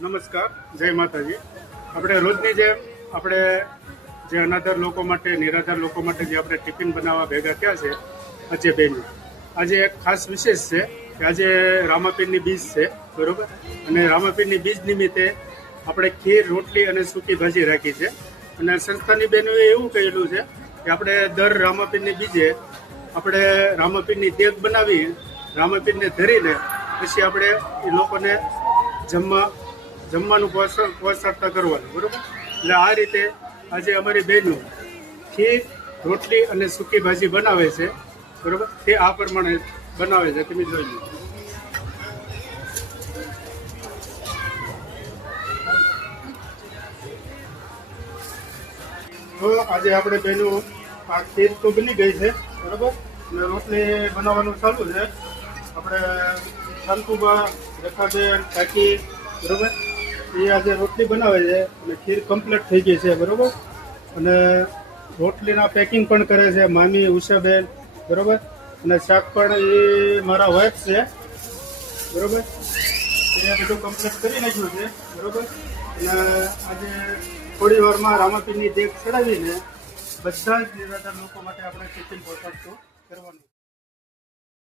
નમસ્કાર, જય માતાજી. આપણે રોજની જેમ આપણે જે અનાધાર લોકો માટે, નિરાધાર લોકો માટે જે આપણે ટિફિન બનાવવા ભેગા થયા છે આજે બેનું, આજે એક ખાસ વિશેષ છે કે આજે રામાપીરની બીજ છે, બરોબર. અને રામાપીરની બીજ નિમિત્તે આપણે ખીર, રોટલી અને સૂકી ભાજી રાખી છે. અને સંસ્થાની બહેનોએ એવું કહેલું છે કે આપણે દર રામાપીરની બીજે આપણે રામાપીરની દેગ બનાવી, રામાપીરને ધરીને પછી આપણે એ લોકોને જમવાનું પહોંચાડતા કરવાનું, બરોબર. એટલે આ રીતે આજે અમારી બહેનો ખીર, રોટલી અને સૂકી ભાજી બનાવે છે, બરોબર. તે આ પ્રમાણે બનાવે છે, તમે જોઈ લો. તો આજે આપણે બહેનો આ ખીર તો બની ગઈ છે, બરોબર. અને રોટલી બનાવવાનું ચાલુ છે. આપણે શાંતુબા, રેખાબેન, કાકી, બરોબર, એ આજે રોટલી બનાવે છે અને ખીર કમ્પ્લીટ થઈ ગઈ છે, બરોબર. અને રોટલીના પેકિંગ પણ કરે છે મામી ઉષાબેન, બરોબર. અને શાક પણ એ મારા વાઇફ છે, બરોબર. એ બધું કમ્પ્લીટ કરી નાખ્યું છે, બરોબર. અને આજે થોડી વારમાં રામાપીરની દેગ ચડાવીને બધા જ નિરાધાર લોકો માટે આપણે ટિફિન પહોંચાડતું કરવાનું.